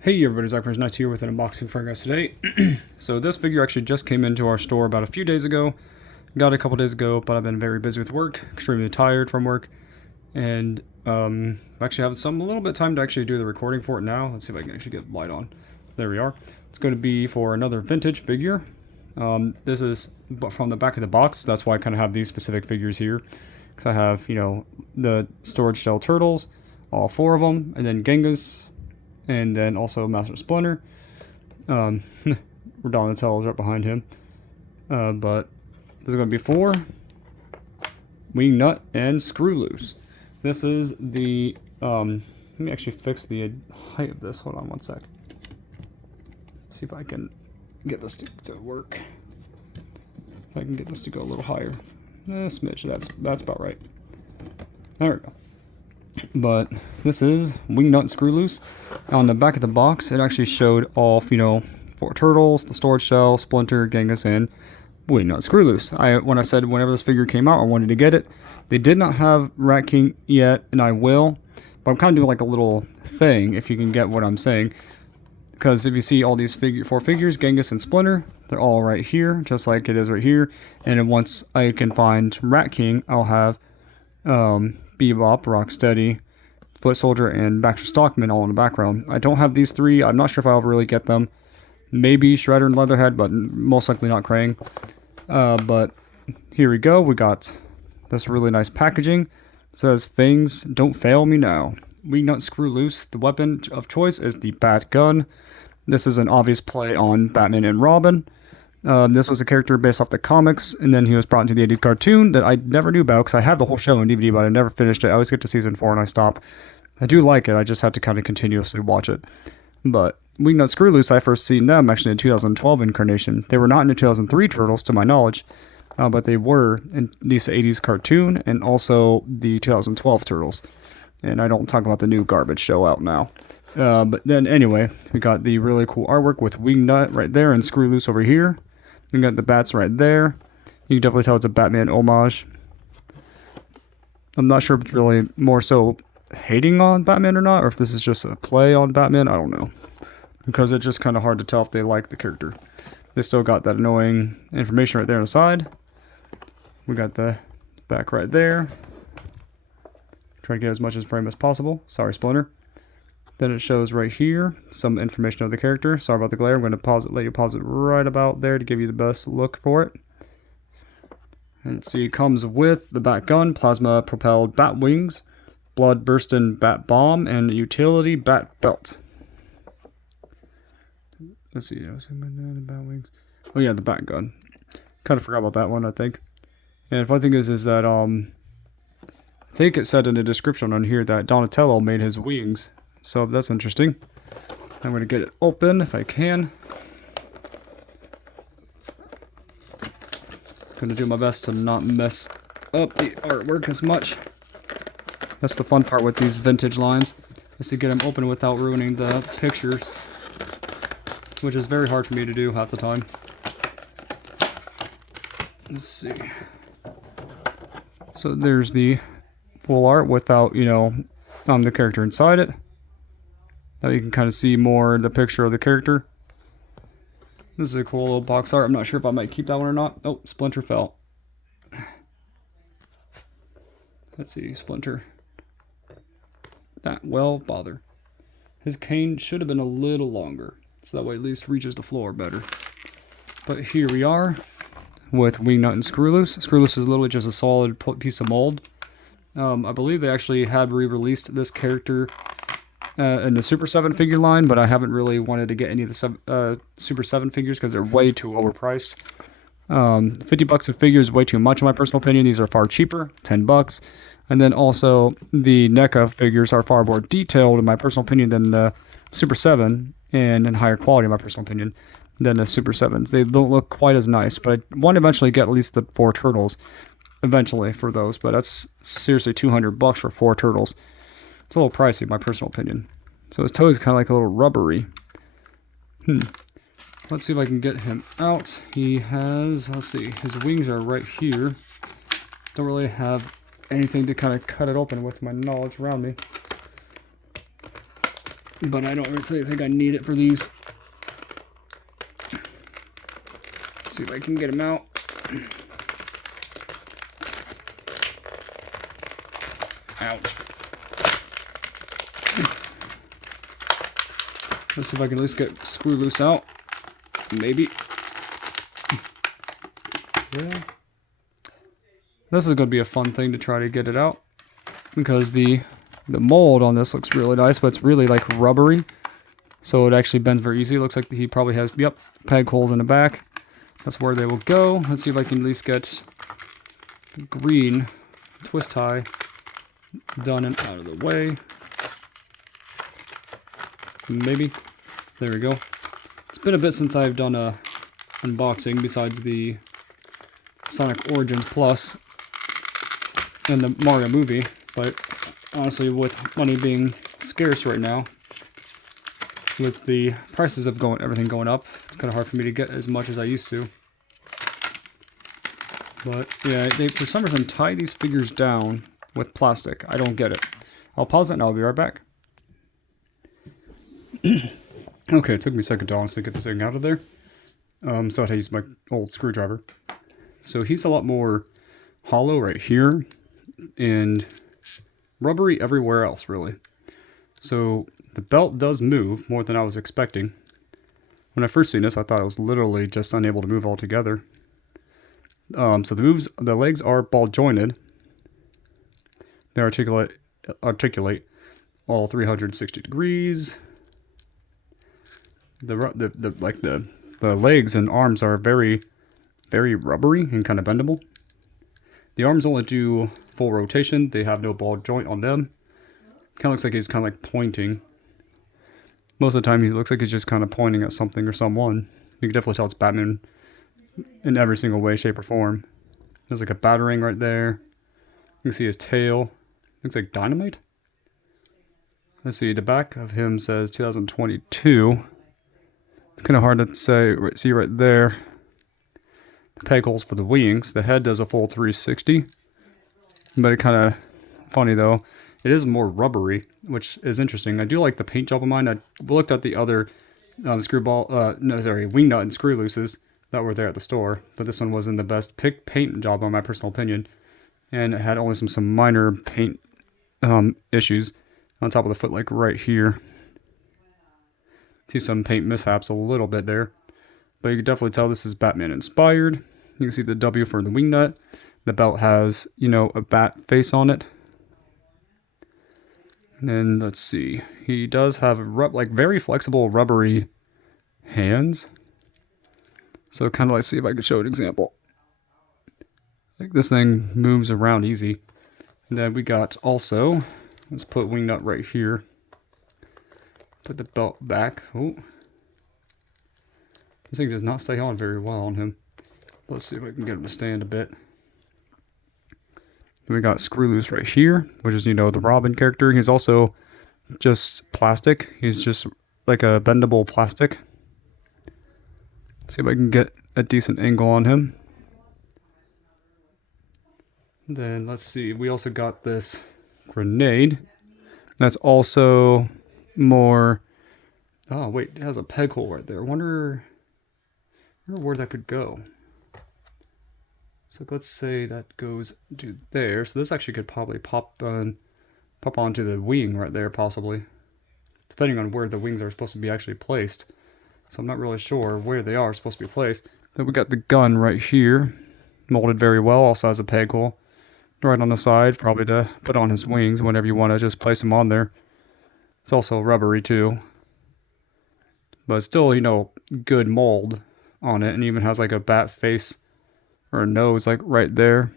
Hey everybody, Zach's Nuts here with an unboxing for you guys today. So this figure actually just came into our store about a few days ago. Got it a couple days ago, but I've been very busy with work, extremely tired from work, and actually have a little bit of time to actually do the recording for it now. Let's see if I can actually get light on. There we are. It's going to be for another vintage figure. This is from the back of the box. That's why I kind of have these specific figures here, because I have, the storage shell turtles, all four of them, and then Genghis. And then also Master Splinter. Donatello's right behind him. But this is going to be for Wingnut and Screwloose. This is the, let me actually fix the height of this. Hold on one sec. See if I can get this to work. If I can get this to go a little higher. A smidge, that's about right. There we go. But this is Wingnut and Screwloose. On the back of the box, it actually showed off, four turtles, the storage shell, Splinter, Genghis, and Wingnut Screwloose. When I said whenever this figure came out, I wanted to get it. They did not have Rat King yet, and I will. But I'm kind of doing like a little thing, if you can get what I'm saying. Because if you see all these four figures, Genghis and Splinter, they're all right here, just like it is right here. And then once I can find Rat King, I'll have Bebop, Rocksteady, Foot Soldier, and Baxter Stockman all in the background. I don't have these three. I'm not sure if I'll ever really get them. Maybe Shredder and Leatherhead, but most likely not Krang. But here we go. We got this really nice packaging. It says, "Fangs don't fail me now." Wingnut Screwloose. The weapon of choice is the Bat Gun. This is an obvious play on Batman and Robin. This was a character based off the comics, and then he was brought into the 80s cartoon that I never knew about because I have the whole show on DVD, but I never finished it. I always get to season 4 and I stop. I do like it, I just had to kind of continuously watch it. But Wingnut Screwloose, I first seen them actually in 2012 incarnation. They were not in the 2003 Turtles, to my knowledge, but they were in this 80s cartoon and also the 2012 Turtles. And I don't talk about the new garbage show out now. But then anyway, we got the really cool artwork with Wingnut right there and Screwloose over here. You got the bats right there. You can definitely tell it's a Batman homage. I'm not sure if it's really more so hating on Batman or not, or if this is just a play on Batman. I don't know. Because it's just kind of hard to tell if they like the character. They still got that annoying information right there on the side. We got the back right there. Try to get as much as frame as possible. Sorry, Splinter. Then it shows right here some information of the character. Sorry about the glare. I'm going to let you pause it right about there to give you the best look for it. And see, it comes with the Bat Gun, plasma propelled bat wings, blood bursting bat bomb, and utility bat belt. Let's see, bat wings. Oh yeah, the Bat Gun. Kind of forgot about that one, I think. And the funny thing is that I think it said in the description on here that Donatello made his wings. So that's interesting. I'm going to get it open if I can. Going to do my best to not mess up the artwork as much. That's the fun part with these vintage lines, is to get them open without ruining the pictures, which is very hard for me to do half the time. Let's see. So there's the full art without, the character inside it. Now you can kind of see more the picture of the character. This is a cool little box art. I'm not sure if I might keep that one or not. Oh, Splinter fell. Let's see, Splinter. Well, bother. His cane should have been a little longer, so that way at least reaches the floor better. But here we are with Wingnut and Screwloose. Screwloose is literally just a solid piece of mold. I believe they actually had re-released this character in the Super 7 figure line, but I haven't really wanted to get any of the Super 7 figures because they're way too overpriced. $50 a figure is way too much in my personal opinion. These are far cheaper, $10. And then also the NECA figures are far more detailed in my personal opinion than the Super 7, and in higher quality in my personal opinion than the Super 7s. They don't look quite as nice, but I want to eventually get at least the 4 turtles eventually for those, but that's seriously $200 for 4 turtles. It's a little pricey, in my personal opinion. So his toe is kind of like a little rubbery. Let's see if I can get him out. He has, let's see, his wings are right here. Don't really have anything to kind of cut it open with my knowledge around me. but I don't really think I need it for these. Let's see if I can get him out. Ouch. Let's see if I can at least get Screwloose out. Maybe. Yeah. This is going to be a fun thing to try to get it out. Because the mold on this looks really nice, but it's really like rubbery. So it actually bends very easy. It looks like he probably has, yep, peg holes in the back. That's where they will go. Let's see if I can at least get the green twist tie done and out of the way. Maybe. There we go. It's been a bit since I've done a unboxing besides the Sonic Origins Plus and the Mario movie, but honestly, with money being scarce right now, with the prices of everything going up, it's kind of hard for me to get as much as I used to. But yeah, they for some reason tie these figures down with plastic. I don't get it. I'll pause it and I'll be right back. Okay, it took me a second to honestly get this thing out of there. So I had to use my old screwdriver. So he's a lot more hollow right here and rubbery everywhere else, really. So the belt does move more than I was expecting. When I first seen this, I thought it was literally just unable to move altogether. So the legs are ball jointed. They articulate all 360 degrees. The legs and arms are very, very rubbery and kind of bendable. The arms only do full rotation. They have no ball joint on them. Kind of looks like he's kind of like pointing. Most of the time, he looks like he's just kind of pointing at something or someone. You can definitely tell it's Batman in every single way, shape, or form. There's like a batarang right there. You can see his tail. Looks like dynamite. Let's see, the back of him says 2022. It's kind of hard to say. See right there. The peg holes for the wings. The head does a full 360. But it kind of funny though. It is more rubbery, which is interesting. I do like the paint job of mine. I looked at the other Wingnut and Screwlooses that were there at the store, but this one wasn't the best paint job on my personal opinion, and it had only some minor paint issues on top of the foot, like right here. See some paint mishaps a little bit there, but you can definitely tell this is Batman inspired. You can see the W for the wingnut. The belt has, a bat face on it. And then let's see, he does have very flexible rubbery hands. So kind of let's see if I can show an example. Like this thing moves around easy. And then we got also, let's put wingnut right here. Put the belt back. Oh, this thing does not stay on very well on him. Let's see if I can get him to stand a bit. Then we got Screwloose right here, which is, the Robin character. He's also just plastic. He's just like a bendable plastic. See if I can get a decent angle on him. Then let's see. We also got this grenade. That's also more. Oh wait, it has a peg hole right there. I wonder where that could go. So let's say that goes to there. So this actually could probably pop onto the wing right there, possibly, depending on where the wings are supposed to be actually placed. So I'm not really sure where they are supposed to be placed. Then we got the gun right here, molded very well. Also has a peg hole right on the side, probably to put on his wings whenever you want to just place him on there. It's also rubbery too, but it's still, good mold on it, and even has like a bat face or a nose like right there.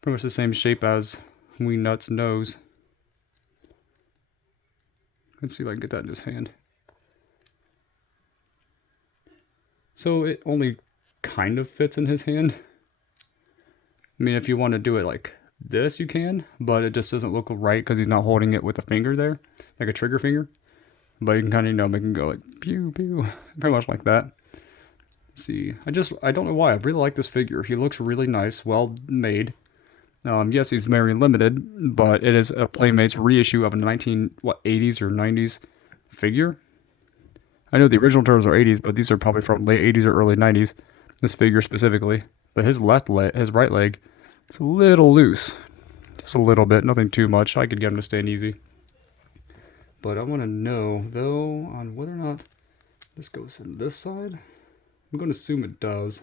Pretty much the same shape as Wingnut's nose. Let's see if I can get that in his hand. So it only kind of fits in his hand. I mean, if you want to do it like this, you can, but it just doesn't look right because he's not holding it with a finger there, like a trigger finger. But you can kind of, make him go like pew pew, pretty much like that. Let's see, I don't know why, I really like this figure. He looks really nice, well made. Yes, he's very limited, but it is a Playmates reissue of a 80s or 90s figure. I know the original turtles are 80s, but these are probably from late 80s or early 90s. This figure specifically. But his his right leg, it's a little loose. Just a little bit, nothing too much. I could get him to stand easy. But I want to know, though, on whether or not this goes in this side. I'm going to assume it does.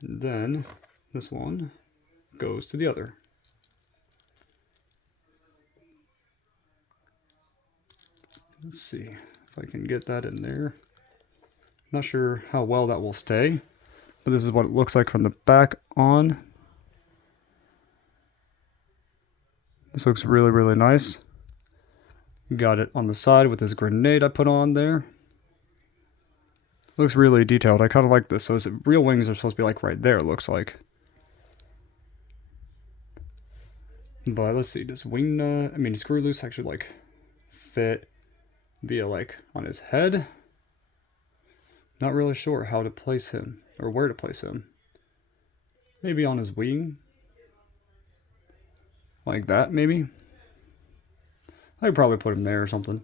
And then this one goes to the other. Let's see if I can get that in there. Not sure how well that will stay, but this is what it looks like from the back on. This looks really, really nice. Got it on the side with this grenade I put on there. Looks really detailed. I kind of like this. So his real wings are supposed to be like right there, it looks like. But let's see, does Screwloose actually like fit via like on his head? Not really sure how to place him or where to place him. Maybe on his wing. Like that, maybe. I could probably put him there or something.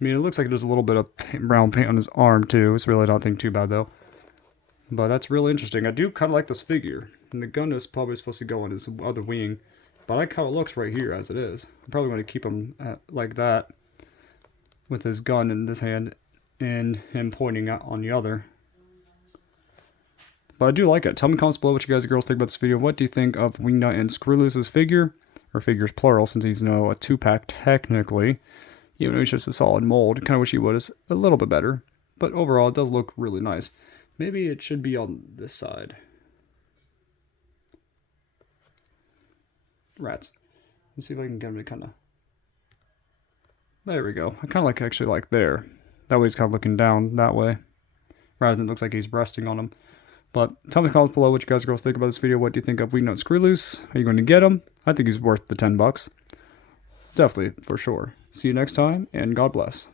I mean, it looks like there's a little bit of brown paint on his arm too. It's really nothing too bad though. But that's really interesting. I do kind of like this figure. And the gun is probably supposed to go on his other wing. But I like how it looks right here as it is. I'm probably going to keep him like that. With his gun in this hand. And him pointing out on the other. But I do like it. Tell me in the comments below what you guys and girls think about this video. What do you think of Wingnut and Screwloose's figure? Or figures plural, since he's a 2-pack technically. Even though he's just a solid mold. Kind of wish he was a little bit better. But overall, it does look really nice. Maybe it should be on this side. Rats. Let's see if I can get him to kind of... There we go. I kind of like actually like there. That way he's kind of looking down that way. Rather than it looks like he's resting on him. But tell me in the comments below what you guys and girls think about this video. What do you think of Wingnut Screwloose? Are you going to get him? I think he's worth the $10. Definitely, for sure. See you next time, and God bless.